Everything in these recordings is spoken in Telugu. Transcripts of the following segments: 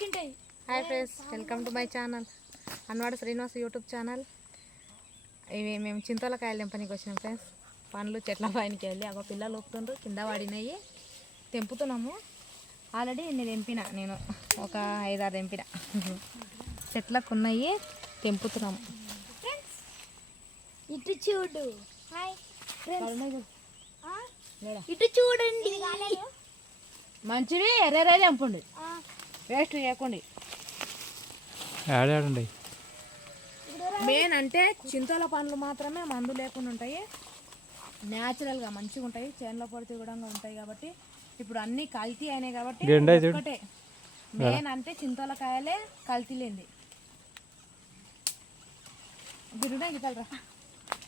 Hi friends welcome to my channel. అన్వాడ Srinivas YouTube channel. ఇవి మేము చింతలకాయలు తెంపనికి వచ్చినాం ఫ్రెండ్స్. పండ్లు చెట్ల పైనకి వెళ్ళి అగో పిల్లలు ఒప్పుతుండ్రు కింద పడినాయి. తెంపుతున్నాము. ఆల్రెడీ నేను తెంపిన నేను. ఒక ఐదారు తెంపిన. చెట్లకు ఉన్నాయి తెంపుతున్నాము. ఇటు చూడు. హాయ్ ఇటు చూడండి. మంచివి ఎర్రెరే తెంపండి. వేస్ట్ చేయకండి. ఆడాడండి మెయిన్ అంటే చింతల పండ్లు మాత్రమే మందు లేకుండా ఉంటాయి. న్యాచురల్గా మంచిగా ఉంటాయి. చేనులో పడితే కూడా ఉంటాయి కాబట్టి ఇప్పుడు అన్ని కల్తీ అయినాయి కాబట్టి. ఒక్కటే. మెయిన్ అంటే చింతల కాయలే కల్తీ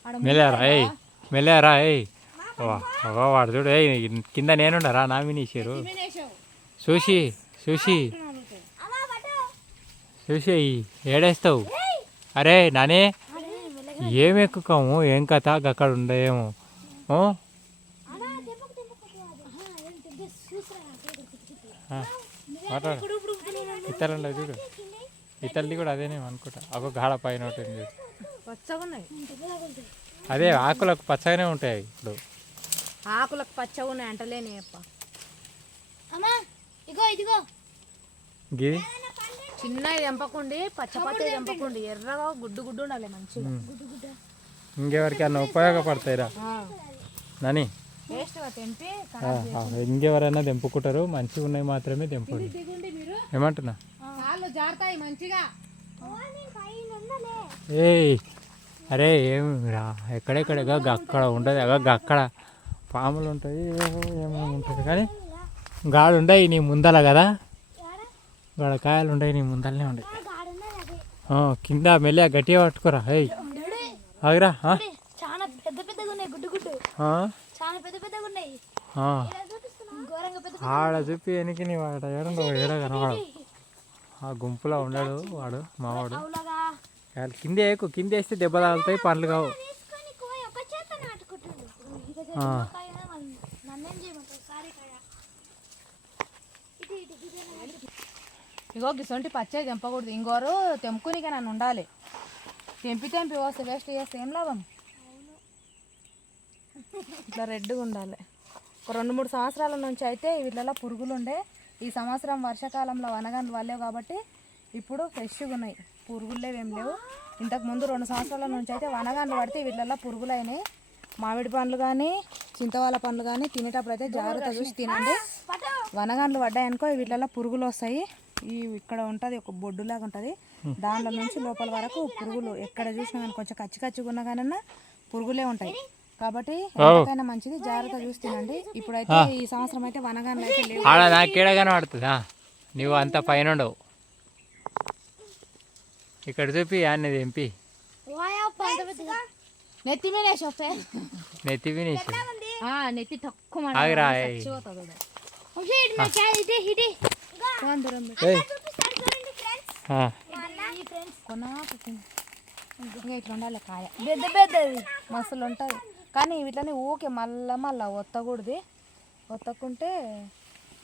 ఆడ మెల్లారా? వాడు చూడు కింద నేనుండరా? నా మినీషారు తినేసావు. చూసి చూసి చూసి ఏడేస్తావు? అరే నానే ఏం ఎక్కుకాము ఏం కథ? అక్కడ ఉండేమో మాట్లాడు. ఇతరులు చూడు. ఇతరుది కూడా అదేనేమో అనుకుంటా. ఒక గాఢ పైన ఉంటుంది అదే ఆకులకు పచ్చగానే ఉంటాయి ఇప్పుడు. ఆకులకు పచ్చగా ఉన్నాయి అంటలేని అప్ప అమ్మా ఇగో ఇదిగో. గిది చిన్నవి తెంపకుండి పచ్చ పచ్చ తెంపకుండి ఎర్రగా గుడ్డు గుడ్డు ఉండాలి మంచిగా. ఇంకెవరికైనా ఉపయోగపడతాయిరా? నాని? ఇంకెవరైనా తెంపుకుంటారు. మంచిగా ఉన్నాయి మాత్రమే తెంపండి. ఏమంటున్నా? కాళ్ళు జారుతాయి మంచిగా. ఏయ్ అరే ఏం రా ఎక్కడెక్కడ గగ్గ అక్కడ ఉంటుంది అగ అక్కడ పాములు ఉంటాయి ఏమో ఏమో ఉంటుంది. కానీ గాడు ఉండయి నీ ముందల కదా? గాడ కాయలు ఉండయి నీ ముందలనే ఉండయి ఆ, కింద మెల్లె గట్టిగా పట్టుకోరా ఏయ్. ఆగిరా ఆ? చాలా పెద్ద పెద్దగా ఉన్నాయి గుడ్డు గుడ్డు. ఆ? చాలా పెద్ద పెద్దగా ఉన్నాయి. ఆ. ఘోరంగా పెద్ద ఆడ చూపి వెనక్కి నీ వాడు ఏడుండో ఏడ కనవాడు ఆ గుంపులో ఉన్నాడు వాడు మావాడు కింద వేయకు కింద వేస్తే దెబ్బ తాగుతాయి పండ్లు కావు తీసుకొని కోయి ఒక చేత నాటుకుంటుండు ఇక ఆ. కాయ నన్నేం చేయమంటావు సారీ కాయ ఇటు ఇటు ఇటు ఇగో గిసొంటి పచ్చే తెంపకూడదు. ఇంకోరు తెంపుకునిక నన్ను ఉండాలి. తెంపి తెంపి వస్తే వేస్ట్ చేస్తే ఏం లాభం? ఇట్లా రెడ్గా ఉండాలి. ఒక రెండు మూడు సంవత్సరాల నుంచి అయితే వీటిలలో పురుగులు ఉండే. ఈ సంవత్సరం వర్షాకాలంలో వనగండ్లు వల్లేవు కాబట్టి ఇప్పుడు ఫ్రెష్గా ఉన్నాయి. పురుగులు లేవు ఏం లేవు. ఇంతకు ముందు రెండు సంవత్సరాల నుంచి అయితే వనగండ్లు పడితే వీటిలలో పురుగులు అయినాయి. మామిడి పండ్లు కానీ చింతవాల పండ్లు కానీ తినేటప్పుడు అయితే జాగ్రత్త చూసి తినండి. వనగండ్లు పడ్డాయనుకో వీటిలలో పురుగులు వస్తాయి. ఈ ఇక్కడ ఉంటుంది ఒక బొడ్డులాగా ఉంటుంది. దాంట్లో నుంచి లోపల వరకు పురుగులు ఎక్కడ చూసినా కానీ కొంచెం కచ్చి కచ్చిగా ఉన్నా కానీ పురుగులే ఉంటాయి. కాబట్టి ఎంతకైనా మంచిది జాగ్రత్త చూసి తినండి. ఇప్పుడైతే ఈ సంవత్సరం అయితే వనగండ్లు అయితే లేవు. ఆడ నాకు ఏడ కనబడుతుందా నువ్వు అంత పైన ఉండవు ఇక్కడ చూపి అనేది ఎంపి నెత్తి మీద నెత్తి నెత్తి తక్కువ ఇంకా ఇట్లా ఉండాలి కాయ. పెద్ద పెద్దది. మస్తులు ఉంటుంది. కానీ వీటిని ఊకే మళ్ళా మళ్ళా ఒత్తకూడదు. ఒత్తకుంటే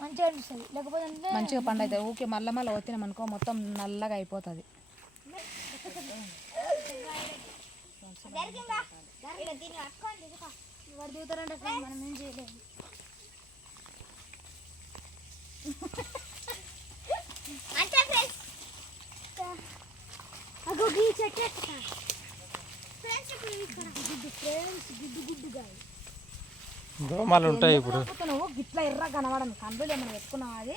మంచిగా అనిపిస్తుంది. లేకపోతే మంచిగా పండు అవుతుంది ఊకే మళ్ళా మళ్ళీ ఒత్తినాం అనుకో మొత్తం నల్లగా అయిపోతుంది. దిగుతారంటే మనం ఏం ఫ్రెండ్స్ అగో ఈ చెట్టు ఎక్కుతా ఫ్రెండ్స్ ఇప్పుడు ఇక్కడ గుడ్డు ఫ్రెండ్స్ గుడ్డు గుడ్డుగా దోమలు ఉంటాయి ఇప్పుడు కాకపోతే నువ్వు గిట్ల ఎర్ర కనబడను కందులు ఏమైనా పెట్టుకున్నావు అది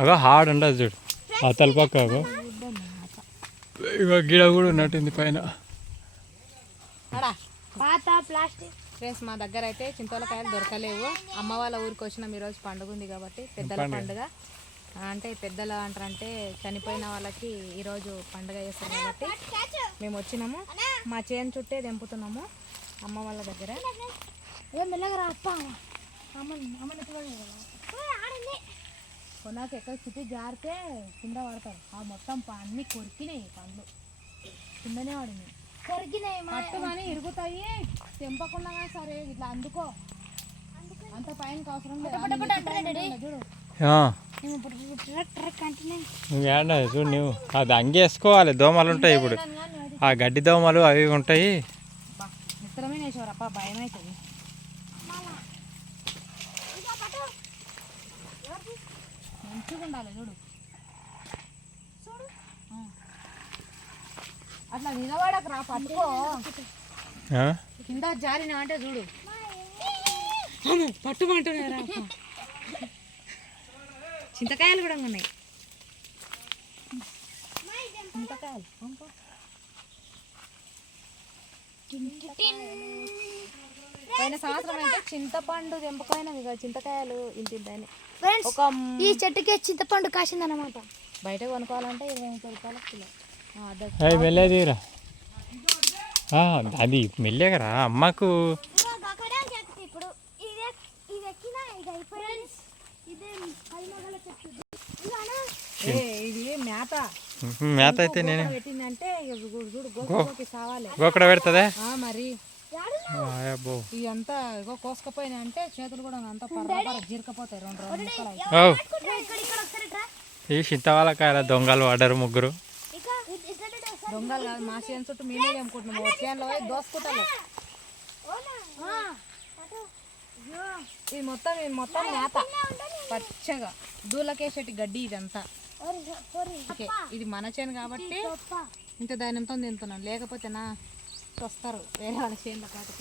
అగో హార్డ్ ఉండదు చూడు ఆ తలపక్క అగో ఇగో గిడ కూడా ఉన్నట్టుంది పైన అడా పాత ప్లాస్టిక్ ఫ్రెండ్స్ మా దగ్గర అయితే చింతలకాయలు దొరకలేవు. అమ్మ వాళ్ళ ఊరికి వచ్చినాం ఈరోజు పండుగ ఉంది కాబట్టి పెద్దల పండుగ. అంటే పెద్దల అంటారంటే చనిపోయిన వాళ్ళకి ఈరోజు పండుగ చేస్తారు కాబట్టి మేము వచ్చినాము. మా చేను చుట్టే తెంపుతున్నాము అమ్మ వాళ్ళ దగ్గర. కొనాక ఎక్కడ చుట్టి జారితే కింద పడతారు. ఆ మొత్తం అన్ని కొరికినాయి పండ్లు. కిందనే పడినాయి కొరికినాయి మా పట్టు కానీ ఇరుగుతాయి. తెంపకుండా సరే ఇట్లా అందుకో. అంత పైన అవసరం లేదు. పట్ట పట్ట అంటారా డాడీ చూడు నువ్వు ఏడా చూడు నువ్వు అది అంగేసుకోవాలి. దోమలు ఉంటాయి ఇప్పుడు. ఆ గడ్డి దోమలు అవి ఉంటాయి. అబ్బా, మిత్రమే నేసేవారప్ప భయం అవుతుంది ఇంకా పట్టు. మంచిగా ఉండాలి చూడు ఆ. అట్లా నిలబడకు రా పట్టుకో? కింద జారిన అంటే చూడు. పట్టుమంటున్నారా చింతకాయలు కూడా ఉన్నాయి. చింతకాయలు పంపు. పోయిన సంవత్సరం అయితే చింతపండు తెంపుకోయినవి కదా చింతకాయలు ఇంటి ఇంతని ఫ్రెండ్స్ ఒక ఈ చెట్టుకి చింతపండు కాసిందన్నమాట. బయట కొనుక్కోవాలంటే ఇరవై ముప్పై రూపాయలకు కిలో. మెల్లేదిరా అది మెల్లేగరా? అమ్మకు. మేత? మేత అయితే నేను. గోకడ పెడుతుందే? ఆ, మరి. అబ్బో ఇదంతా ఇగో కోసుకపోయినా అంటే చేతులు కూడా అంతా పర్ర జీరకపోతాయి రెండు ఈ చింతవాళ్ళకాయల దొంగలు పడ్డారు ముగ్గురు. దొంగలు కాదు మా చేను చుట్టూ మేమే తెంపుకుంటున్నాం ఓ చేనులో పోయి దోసుకుంటాను ఇది మొత్తం ఇది మొత్తం మేత పచ్చగా. దూలకేసేటి గడ్డి ఇదంతా. ఓకే ఇది మన చేను కాబట్టి ఇంత ధైర్యంతో తింటున్నాం. లేకపోతే నా వస్తారు వేరే వాళ్ళ చేనులో అది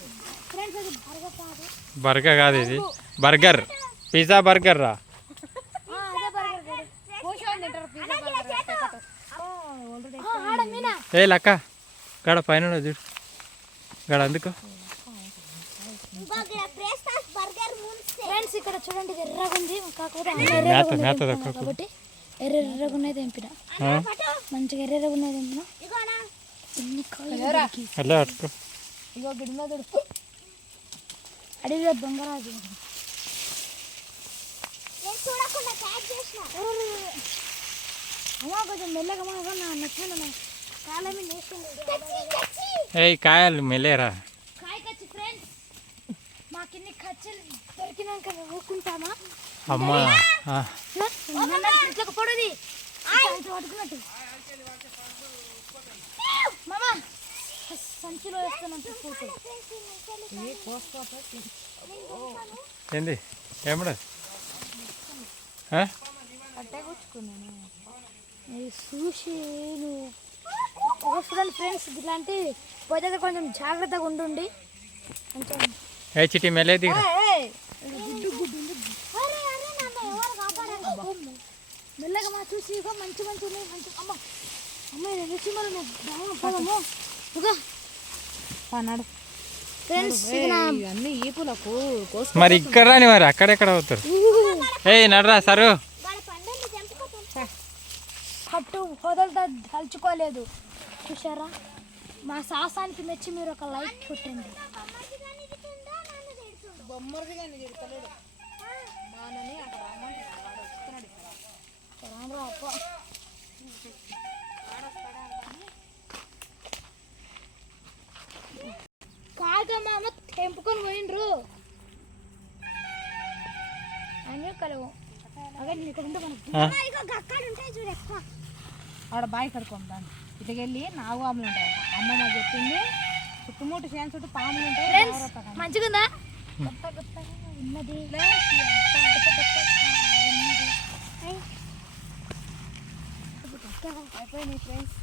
బర్గర్ కాదు ఇది. బర్గర్. Pizza burger. రా కూర్చొని తింటారు పిజ్జా బర్గర్ ఆల్రెడీ ఆడ మీనా ఏ లక్క గడ పైన చూడు. గడ అందుకో. ఫ్రెండ్స్ ఇక్కడ చూడండి ఇది ఎర్రగా ఉంది. కాకపోతే మేత మేత దొక్క కాబట్టి ఎర్ర ఎర్రగా ఉన్నాయి తెంపిన. మంచిగా ఎర్ర ఎర్రగా ఉన్నాయి తెంపిన. ఇగో గిడిలో తుడుపు అడవిలో దొంగరాజు అమ్మా కొంచెం మెల్లగా నా నచ్చిన కాలమే నేస్తుంది ఏ కాయలు అమ్మా ఫోటో. ఏంది? ఏమడు చూసి నువ్వు చూడండి ఫ్రెండ్స్ ఇట్లాంటి పోతే కొంచెం జాగ్రత్తగా ఉండండి. కొంచెం. మెల్లగా మా చూసి ఇగో మంచి మంచి ఉన్నాయి మంచి. అమ్మ అమ్మ ఇది రుచి మనం బాగా పోదాము ఇగో. మరి ఇక్కడ రాని మరి అక్కడెక్కడ అవుతారు ఏ నడరా సరు. పట్టు హోదలతో తలుచుకోలేదు. చూసారా మా సాహసానికి మెచ్చి మీరు ఒక లైట్ కొట్టండి. కాదు మామ తెంపుకొని పోయిండ్రు. అన్నీ కలవు ఉంటాయి ఆడ బావి కడుకుంటాను ఇటుకెళ్ళి నాగు ఆములు ఉంటాయంట. అమ్మమ్మ చెప్పింది చుట్టుముట్టు చేను చుట్టూ పాములు ఉంటాయి జాగ్రత్త కానీ. మంచిగా ఉందా కొత్త కొత్తగా ఉన్నది. కొత్త కొత్తగా ఉన్నది. ఐ. అయిపోయినాయి ఫ్రెండ్స్.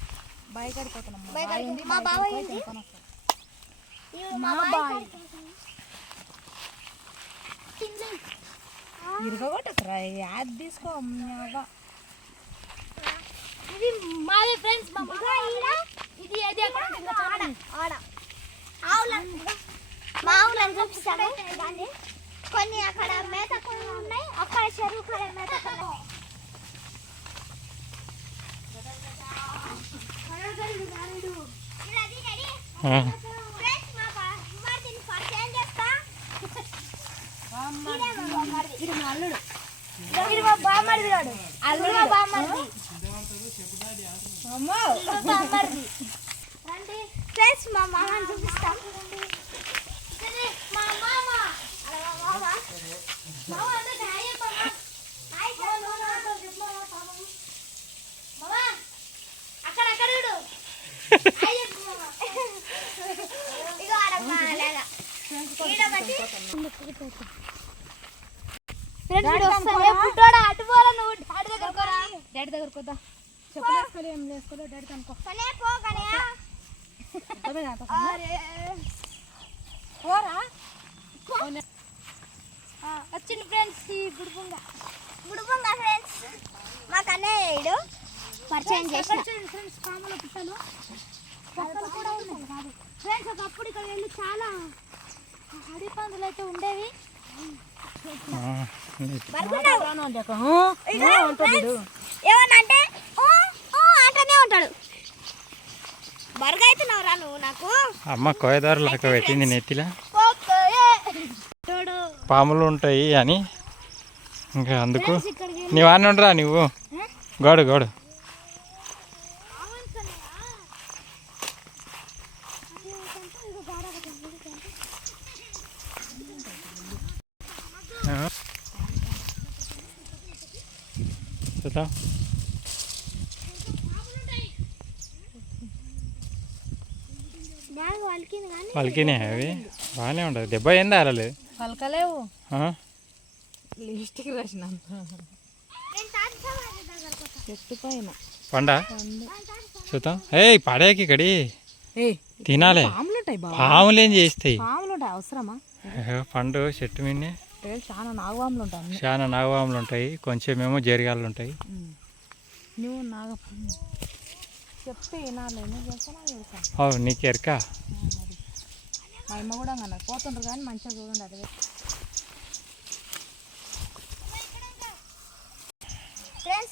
బావి కడిపోతున్నాం బావి బావి ఉంది మా బావి ఇరగొట్టకురా యాడ్ తీసుకో. ఇది మాది ఫ్రెండ్స్ మా బావ ఇది ఏది అక్కడ? ఉంటుంది ఆడ. ఆడ ఆవులను మా ఆవులను చూపిస్తాను. దాన్ని కొన్ని అక్కడ మేత కొన్ని ఉన్నాయి అక్కడ చెరువు కాడ మేత కొన్ని ఆ. ఇది మా బామ్మర్ది గాడు అల్లుడు మా బామ్మర్ది అమ్మో బామ్మర్ది రండి ఫ్రెండ్స్ మా మామని చూపిస్తాం ఇది మా మామ అలా మా మామ మామ అంటే హాయ్ చెప్పమ్మా హాయ్ చెప్పు ఫ్రెండ్స్ వీడు వస్తాడే? పుట్టాడా? అటు పోరా నువ్వు డాడీ దగ్గర పోరా. డాడీ దగ్గరకు వద్దా చెప్పులు వేసుకోలే ఏం వేసుకోలే డాడీ కనుకో సరే పో కనయ్య అర్థమే కాదు. అరే. పోరా? వచ్చింది ఫ్రెండ్స్ ఈ ఫ్రెండ్స్. మా కన్నయ్య ఇడు పరిచయం చేసిన. ఫ్రెండ్స్ పాముల పుట్టలు కూడా ఉన్నాయి ఫ్రెండ్స్ ఒకప్పుడు ఇక్కడ వెళ్ళి చాలా అడవి పందులు అయితే ఉండేవి. ఊ అంటూనే ఉంటాడు. బర్గ అవుతున్నావు రా నువ్వు నాకు. అమ్మ కోయదారు లాక పెట్టింది నెత్తిలా? పాములు ఉంటాయి అని. ఇంకా అందుకు ఫ్రెండ్స్ ఇక్కడికి నీవు అని ఉండరా నువ్వు? గోడు గోడు చూద్దాం బ్యాగ్ వాళ్ళకినే అవి. బాగానే ఉండదు దెబ్బ ఏం తాగలేదు. పలకలేవు. వస్తా. చెట్టు పైన. పండా? చూద్దాం. ఏయ్ పడేకి కడి ఏయ్ తినాలే. పాములు ఏం చేస్తాయి? పాములు ఉంటాయి అవసరమా పండు చెట్టు మీదనే. ఏ, చాలా నాగపాములు ఉంటాయి. చాలా నాగవాములు ఉంటాయి. కొంచెం ఏమో జీరిగాళ్ళు ఉంటాయి. నువ్వు నాగ చెప్తే నీకు ఎరక మా అమ్మ కూడా అన్నారు పోతుండ్రు కానీ మంచిగా చూడండి అది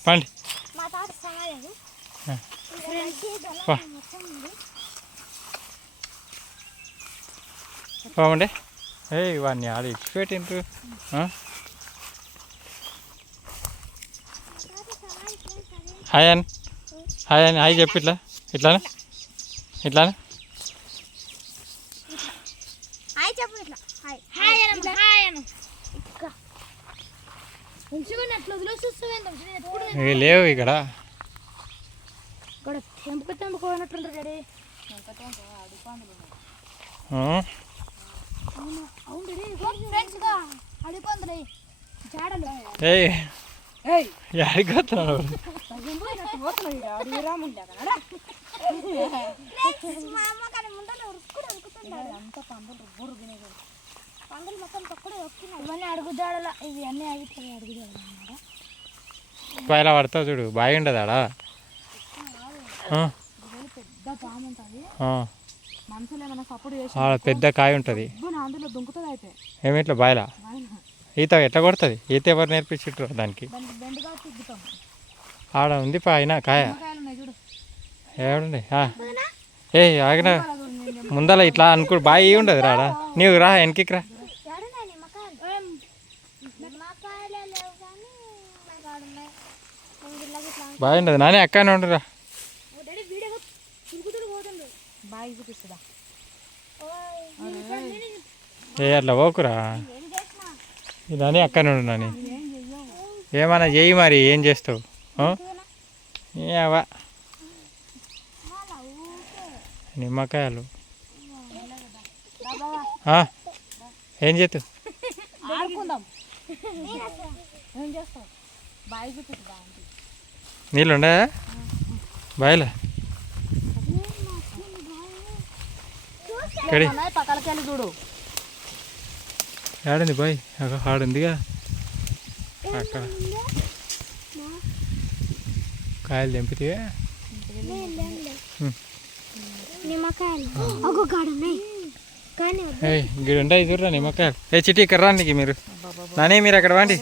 పండి. మా తాత. పోమండి. ఏయ్ వాడిని ఆడ ఇచ్చి పెట్టిండ్రు. ఆ? హాయ్ అని. హాయ్ అని హాయ్ చెప్పు ఇట్లా. ఇట్లానా? ఇట్లానా హాయ్ చెప్పు ఇట్లా హాయ్ హాయ్ అన్న హాయ్ అన్న ఇంకా మంచిగా అట్లా వదిలేసి చూస్తావేంటి ఎప్పుడు ఇవి లేవు ఇక్కడ ఇక్కడ తెంపుకు తెంపుకోనట్టుండ్రు డాడీ ఆ? అవును డాడీ ఫ్రెండ్స్గా అడిపోందులే జాడలు ఏయ్ ఏయ్ యాడికి వస్తున్నావు మా అమ్మ కానీ ముందర ఉరుకుడు ఉరుకుతుంటాడు అంత పందులు మొత్తం తొక్కడే వస్తున్నాయి ఇవన్నీ అడుగు జాడల ఇవి అన్నీ పైలా పడతావు చూడు బాగా ఉండదు ఆడ? పెద్ద కాయ ఉంటుంది. ఏమి ఇట్లా బాయిలా? ఈత ఎట్లా కొడుతుంది? ఈత ఎవరు నేర్పించుంటారు దానికి? ఆడ ఉంది పైన కాయ. ఏమండి ఏ ఆగిన. ముందల ఇట్లా అనుకో బాగా ఉండదు రాడా నీవు రా వెనక్కి రా ఏడున్నాయి నిమ్మకాయలు నిమ్మకాయలే లేవు కానీ నాకు ఆడున్నాయి గిల్లకి ఇట్లా బాగా ఉండదు నానే అక్కనే ఉండరా ఏ అట్లా చేసినా ఇదని అక్కనే ఉండు నాని. ఏమన్నా చేయి మరి ఏం చేస్తావు? ఏవా నిమ్మకాయలు? ఏం చేస్తావు ఏం చేస్తావు? బాగా చూపిస్తుందా ఆంటీ నీళ్ళు ఉండే బాయిలా వెళ్ళి చూడు. ఆడింది బాయ్? అక్కడ ఆడుందిగా. అక్కడ. కాయలు తెంపితే కాడు గిడి ఉంటాయి చూడరా నిమ్మకాయలు? ఏ చిట్టి ఇక్కడ రండి మీరు. నానే మీరు అక్కడ వండి.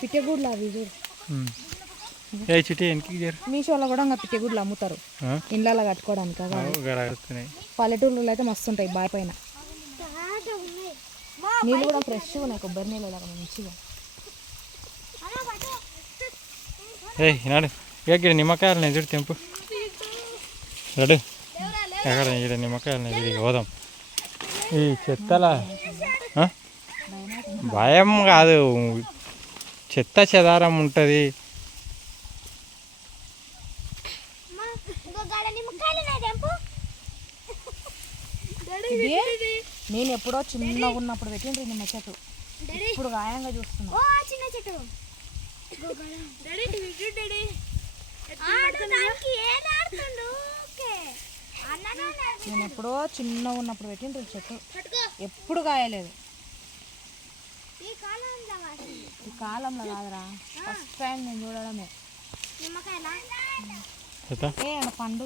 పిట్టెగూడ్లు అవి చూడు. ఏ చేరు మీషోలో కూడా ఇంకా పిట్టెగూడ్లు అమ్ముతారు. ఇండ్లలో కట్టుకోవడానికి పల్లెటూర్లలో అయితే మస్తు ఉంటాయి బాయ్ పైన నీళ్ళు కూడా ఫ్రెష్గా ఉన్నాయి కొబ్బరి నీళ్ళు లాగా మంచిగా. ఏయ్ నాడు ఇక్కడ నిమ్మకాయలు నేను చూడు తెంపు. రెడీ. ఎక్కడ ఇక్కడ నిమ్మకాయలు నేను చూడు పోదాం. ఈ చెత్తలా? భయం కాదు చెత్త చెదారం ఉంటుంది. నేను ఎప్పుడో చిన్నగా ఉన్నప్పుడు పెట్టిండ్రు నిమ్మ చెట్టు. ఇప్పుడు గాయంగా చూస్తున్నా. ఓ చిన్న చెట్టు. ఆడు దానికి ఏం ఆడుతుండు? ఓకే. అన్నను నేను ఎప్పుడో చిన్నగా ఉన్నప్పుడు పెట్టిండ్రు చెట్టు. ఎప్పుడు కాయలేదు ఈ కాసింది ఈ కాలంలో కాదురా. ఫస్ట్ టైం నేను చూడడమే. ఏ పండు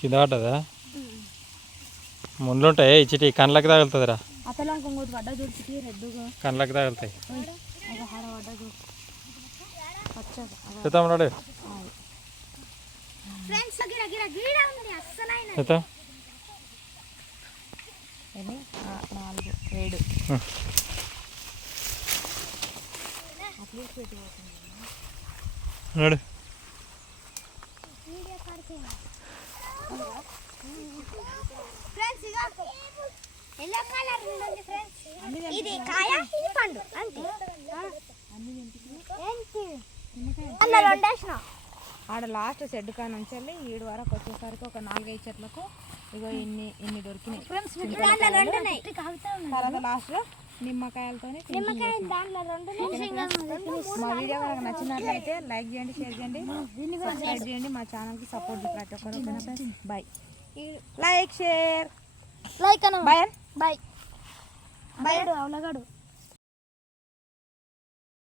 కింద పడ్డదా? ముండ్లు ఉంటాయి? ఇచ్చిటి కళ్ళకి తగులుతుందిరా. అతలం కొంగోటి పడ్డ చూసి రెడ్డుగా. కళ్ళకి తగులుతాయి. సీతం రాడు. నాలుగు ఏడు. ఎల్లో కలర్ ఉంది ఫ్రెండ్స్. ఇది కాయ? ఇది పండు. అంతే. ఆడ లాస్ట్ షెడ్ కా నుంచి వెళ్ళి ఈడు వరకు వచ్చేసరికి ఒక నాలుగైదు చెట్లకు ఇగో ఇన్ని ఇన్ని దొరికినాయి? తర్వాత నిమ్మకాయలతో మా వీడియో కనుక నచ్చినట్లయితే లైక్ చేయండి షేర్ చేయండి. సబ్స్క్రైబ్ చేయండి. మా ఛానల్కి సపోర్ట్ ప్రతి ఒక్కరు bye like share like bye bye bye అవలగాడు.